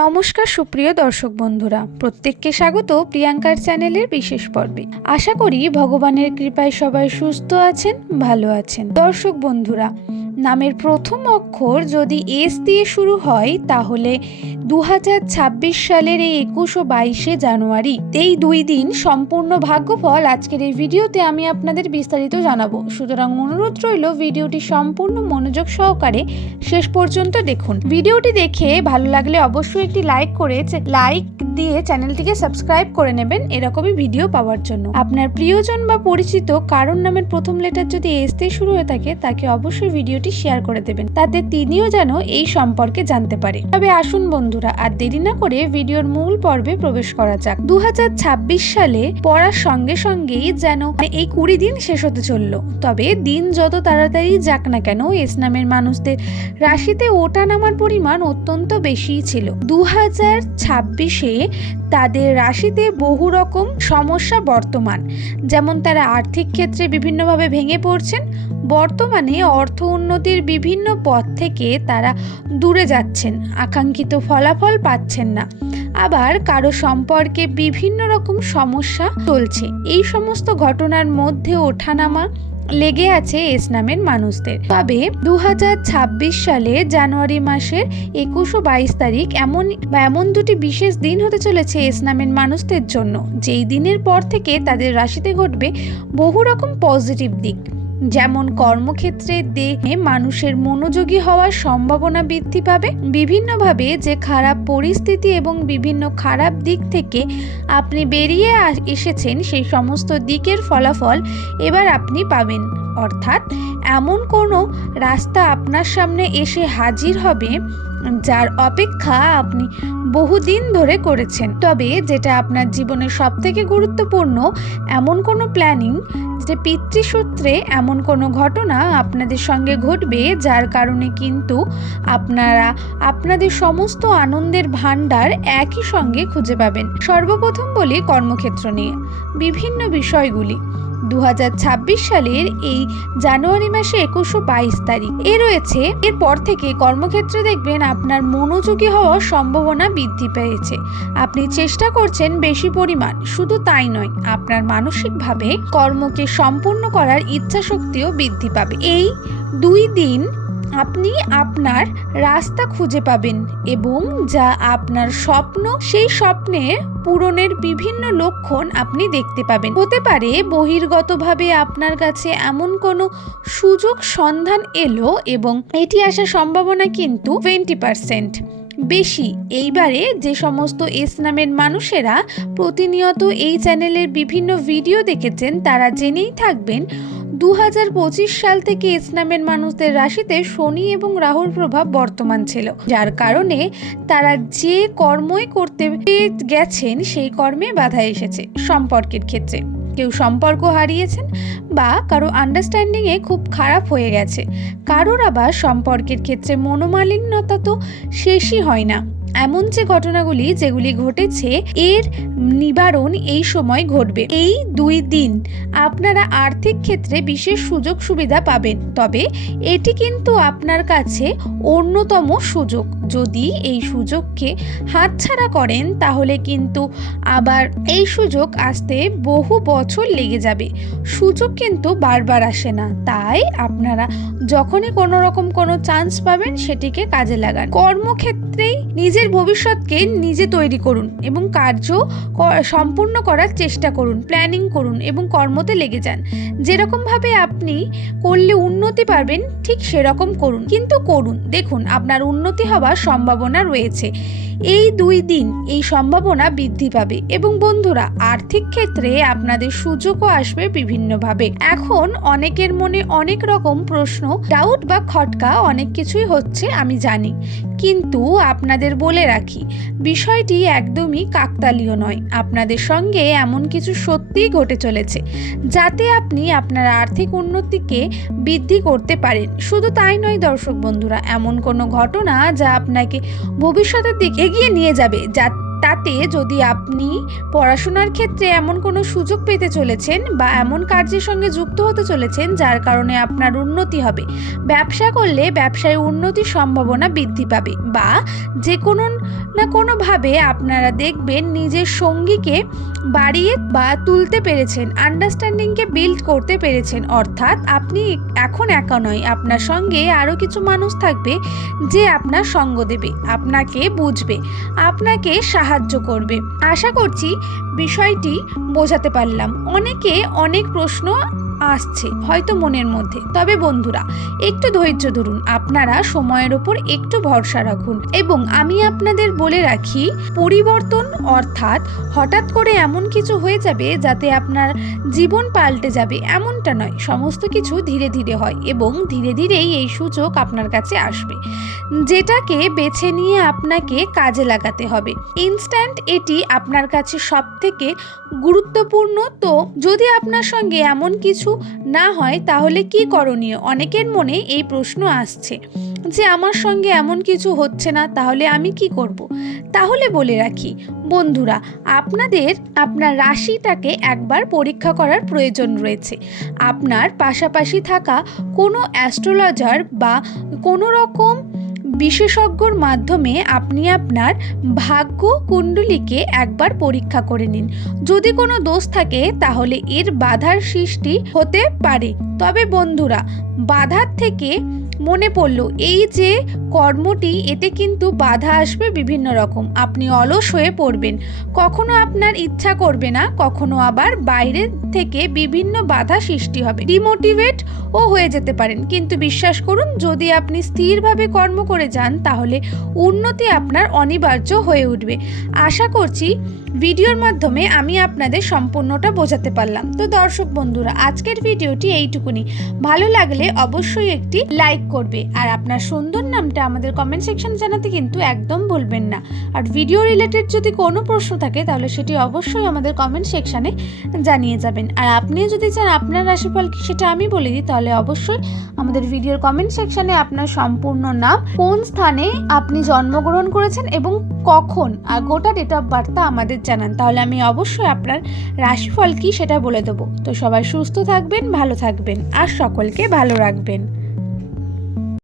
নমস্কার সুপ্রিয় দর্শক বন্ধুরা, প্রত্যেককে স্বাগত প্রিয়াঙ্কার চ্যানেলের বিশেষ পর্বে। আশা করি ভগবানের কৃপায় সবাই সুস্থ আছেন, ভালো আছেন। দর্শক বন্ধুরা নামের প্রথম অক্ষর যদি এস দিয়ে শুরু হয়, তাহলে দু হাজার ছাব্বিশ সালের এই একুশ ও বাইশে জানুয়ারি। এই দুই দিন সম্পূর্ণ ভাগ্যফল আজকের এই ভিডিওতে আমি আপনাদের বিস্তারিত জানাব। সুতরাং অনুরোধ রইল ভিডিওটি সম্পূর্ণ মনোযোগ সহকারে শেষ পর্যন্ত দেখুন। ভিডিওটি দেখে ভালো লাগলে অবশ্যই একটি লাইক করে লাইক দিয়ে চ্যানেলটিকে সাবস্ক্রাইব করে নেবেন এরকমই ভিডিও পাওয়ার জন্য। আপনার প্রিয়জন বা পরিচিত কারোর নামের প্রথম লেটার যদি এস দিয়ে শুরু হয়ে থাকে, তাকে অবশ্যই ভিডিওটি শেয়ার করে দেবেন। তাতে তিনিও যেন এই সম্পর্কে জানতে পারে। তবে আসুন বন্ধুরা, আর দেরি না করে ভিডিওর মূল পর্বে প্রবেশ করা যাক। দু হাজার ছাব্বিশ সালে পড়ার সঙ্গে সঙ্গেই যেন এই কুড়ি দিন শেষ হতে চলল। তবে দিন যত তাড়াতাড়ি যাক না কেন এস নামের মানুষদের রাশিতে ওঠা নামার পরিমাণ অত্যন্ত বেশিই ছিল। দু হাজার ছাব্বিশে তাদের রাশিতে বহু রকম সমস্যা বর্তমান। যেমন তারা আর্থিক ক্ষেত্রে বিভিন্নভাবে ভেঙে পড়ছেন, বর্তমানে অর্থ উন্নতির বিভিন্ন পথ থেকে তারা দূরে যাচ্ছেন আকাঙ্ক্ষিত ফলাফল পাচ্ছেন না। আবার কারও সম্পর্কে বিভিন্ন রকম সমস্যা চলছে। এই সমস্ত ঘটনার মধ্যে ওঠানামা লেগে আছে এস নামের মানুষদের। তবে দু হাজার ছাব্বিশ সালে জানুয়ারি মাসের একুশ ও বাইশ তারিখ এমন বা এমন দুটি বিশেষ দিন হতে চলেছে এস নামের মানুষদের জন্য, যেই দিনের পর থেকে তাদের রাশিতে ঘটবে বহু রকম পজিটিভ দিক। যেমন কর্মক্ষেত্রে দেহে মানুষের মনোযোগী হওয়ার সম্ভাবনা বৃদ্ধি পাবে। বিভিন্নভাবে যে খারাপ পরিস্থিতি এবং বিভিন্ন খারাপ দিক থেকে আপনি বেরিয়ে এসেছেন, সেই সমস্ত দিকের ফলাফল এবার আপনি পাবেন। অর্থাৎ এমন কোনো রাস্তা আপনার সামনে এসে হাজির হবে যার অপেক্ষা আপনি বহুদিন ধরে করেছেন। তবে যেটা আপনার জীবনের সব থেকে গুরুত্বপূর্ণ, এমন কোনো প্ল্যানিং যে পিতৃসূত্রে এমন কোনো ঘটনা আপনাদের সঙ্গে ঘটবে যার কারণে কিন্তু আপনারা আপনাদের সমস্ত আনন্দের ভাণ্ডার একই সঙ্গে খুঁজে পাবেন। সর্বপ্রথম বলি কর্মক্ষেত্র নিয়ে। বিভিন্ন বিষয়গুলি। দু হাজার ছাব্বিশ সালের এই জানুয়ারি মাসে একুশশো বাইশ তারিখ। এ রয়েছে, এরপর থেকে কর্মক্ষেত্রে দেখবেন আপনার মনোযোগী হওয়ার সম্ভাবনা বৃদ্ধি পেয়েছে। আপনি চেষ্টা করছেন বেশি পরিমাণ, শুধু তাই নয়, আপনার মানসিকভাবে কর্মকে সম্পূর্ণ করার ইচ্ছা শক্তিও বৃদ্ধি পাবে। এই দুই দিন আপনি আপনার রাস্তা খুঁজে পাবেন এবং যা আপনার স্বপ্ন, সেই স্বপ্নের পূরণের বিভিন্ন লক্ষণ আপনি দেখতে পাবেন। হতে পারে বহির্গতভাবে আপনার কাছে এমন কোনো সুযোগ সন্ধান এলো এবং এটি আসার সম্ভাবনা কিন্তু টোয়েন্টি পারসেন্ট বেশি। এইবারে যে সমস্ত এস নামের মানুষেরা প্রতিনিয়ত এই চ্যানেলের বিভিন্ন ভিডিও দেখেছেন, তারা জেনেই থাকবেন দু হাজার পঁচিশ সাল থেকে এস নামের মানুষদের রাশিতে শনি এবং রাহুর প্রভাব বর্তমান ছিল। যার কারণে তারা যে কর্মই করতে গেছেন, সেই কর্মে বাধা এসেছে সম্পর্কের ক্ষেত্রে। কেউ সম্পর্ক হারিয়েছেন বা কারও আন্ডারস্ট্যান্ডিংয়ে খুব খারাপ হয়ে গেছে। কারোর আবার সম্পর্কের ক্ষেত্রে মনোমালিন্যতা তো শেষই হয় না। এমন যে ঘটনাগুলি যেগুলি ঘটেছে, এর নিবারণ এই সময় ঘটবে। এই দুই দিন আপনারা আর্থিক ক্ষেত্রে বিশেষ সুযোগ সুবিধা পাবেন, তবে এটি কিন্তু আপনার কাছে অন্যতম সুযোগ। যদি এই সুযোগকে হাতছাড়া করেন, তাহলে কিন্তু আবার এই সুযোগ আসতে বহু বছর লেগে যাবে। সুযোগ কিন্তু বারবার আসে না। তাই আপনারা যখনই কোনো রকম কোনো চান্স পাবেন, সেটিকে কাজে লাগান। কর্মক্ষেত্রেই নিজের ভবিষ্যৎকে নিজে তৈরি করুন এবং কার্য সম্পূর্ণ করার চেষ্টা করুন প্ল্যানিং করুন এবং কর্মতে লেগে যান। যেরকমভাবে আপনি করলে উন্নতি পারবেন, ঠিক সেরকম করুন। কিন্তু করুন। দেখুন, আপনার উন্নতি হওয়ার সম্ভাবনা রয়েছে। এই দুই দিন এই সম্ভাবনা বৃদ্ধি পাবে এবং বন্ধুরা, আর্থিক ক্ষেত্রে আপনাদের সুযোগও আসবে বিভিন্নভাবে। এখন অনেকের মনে অনেক রকম প্রশ্ন ডাউট বা খটকা অনেক কিছুই হচ্ছে, আমি জানি। কিন্তু আপনাদের বলে রাখি, বিষয়টি একদমই কাকতালীয় নয়। আপনাদের সঙ্গে এমন কিছু সত্যিই ঘটে চলেছে, যাতে আপনি আপনার আর্থিক উন্নতিকে বৃদ্ধি করতে পারেন। শুধু তাই নয় দর্শক বন্ধুরা, এমন কোনো ঘটনা যা আপনাকে ভবিষ্যতের দিকে এগিয়ে নিয়ে যাবে যা তার তাতে যদি আপনি পড়াশোনার ক্ষেত্রে এমন কোনো সুযোগ পেতে চলেছেন বা এমন কার্যের সঙ্গে যুক্ত হতে চলেছেন যার কারণে আপনার উন্নতি হবে, ব্যবসা করলে ব্যবসায় উন্নতির সম্ভাবনা বৃদ্ধি পাবে বা যে কোনো না কোনোভাবে আপনারা দেখবেন নিজের সঙ্গীকে বাড়িয়ে বা তুলতে পেরেছেন আন্ডারস্ট্যান্ডিংকে বিল্ড করতে পেরেছেন। অর্থাৎ আপনি এখন একা নয়, আপনার সঙ্গে আরও কিছু মানুষ থাকবে যে আপনার সঙ্গ দেবে, আপনাকে বুঝবে, আপনাকে সাহায্য করবে। আশা করছি বিষয়টি বোঝাতে পারলাম। অনেকে অনেক প্রশ্ন আসছে, হয়তো মনের মধ্যে। তবে বন্ধুরা, একটু ধৈর্য ধরুন। আপনারা সময়ের ওপর একটু ভরসা রাখুন। এবং আমি আপনাদের বলে রাখি, পরিবর্তন অর্থাৎ হঠাৎ করে এমন কিছু হয়ে যাবে যাতে আপনার জীবন পাল্টে যাবে। এমনটা নয়। সমস্ত কিছু ধীরে ধীরে হয় এবং ধীরে ধীরেই এই সুযোগ আপনার কাছে আসবে। যেটাকে বেছে নিয়ে আপনাকে কাজে লাগাতে হবে। ইনস্ট্যান্ট এটি আপনার কাছে সব থেকে গুরুত্বপূর্ণ। তো যদি আপনার সঙ্গে এমন কিছু না হয়, তাহলে কি করণীয়? অনেকের মনে এই প্রশ্ন আসছে যে, আমার সঙ্গে এমন কিছু হচ্ছে না, তাহলে আমি কি করব। তাহলে বলে রাখি, বন্ধুরা, আপনাদের, আপনার রাশিটাকে একবার পরীক্ষা করার প্রয়োজন রয়েছে। আপনার পাশাপাশি থাকা কোনো অ্যাস্ট্রোলজার বা কোনো রকম বিশেষজ্ঞর মাধ্যমে আপনি আপনার ভাগ্য কুণ্ডলিকে একবার পরীক্ষা করে নিন। যদি কোনো দোষ থাকে, তাহলে এর বাধার সৃষ্টি হতে পারে। তবে বন্ধুরা, বাধার থেকে মনে পড়ল এই যে কর্মটি, এতে কিন্তু বাধা আসবে বিভিন্ন রকম। আপনি অলস হয়ে পড়বেন। কখনো আপনার ইচ্ছা করবে না, কখনো আবার বাইরে থেকে বিভিন্ন বাধা সৃষ্টি হবে। ডিমোটিভেট ও হয়ে যেতে পারেন। কিন্তু বিশ্বাস করুন, যদি আপনি স্থিরভাবে কর্ম করে যান, তাহলে উন্নতি আপনার অনিবার্য হয়ে উঠবে। আশা করছি ভিডিওর মাধ্যমে আমি আপনাদের সম্পূর্ণটা বোঝাতে পারলাম। তো দর্শক বন্ধুরা, আজকের ভিডিওটি এইটুকুনি। ভালো লাগলে অবশ্যই একটি লাইক করবে। আর আপনার সুন্দর নামটা আমাদের কমেন্ট সেকশন জানাতে কিন্তু একদম ভুলবেন না। আর ভিডিও রিলেটেড যদি কোনো প্রশ্ন থাকে, তাহলে সেটি অবশ্যই আমাদের কমেন্ট সেকশানে জানিয়ে যাবেন। আর আপনি যদি চান আপনার রাশিফল কি সেটা আমি বলে দিই, তাহলে অবশ্যই আমাদের ভিডিওর কমেন্ট সেকশানে আপনার সম্পূর্ণ নাম, কোন স্থানে আপনি জন্মগ্রহণ করেছেন এবং কখন, আর গোটা ডেট অফ বার্থটা আমাদের জানান। তাহলে আমি অবশ্যই আপনার রাশিফল কি সেটা বলে দেবো। তো সবাই সুস্থ থাকবেন, ভালো থাকবেন, আর সকলকে ভালো রাখবেন।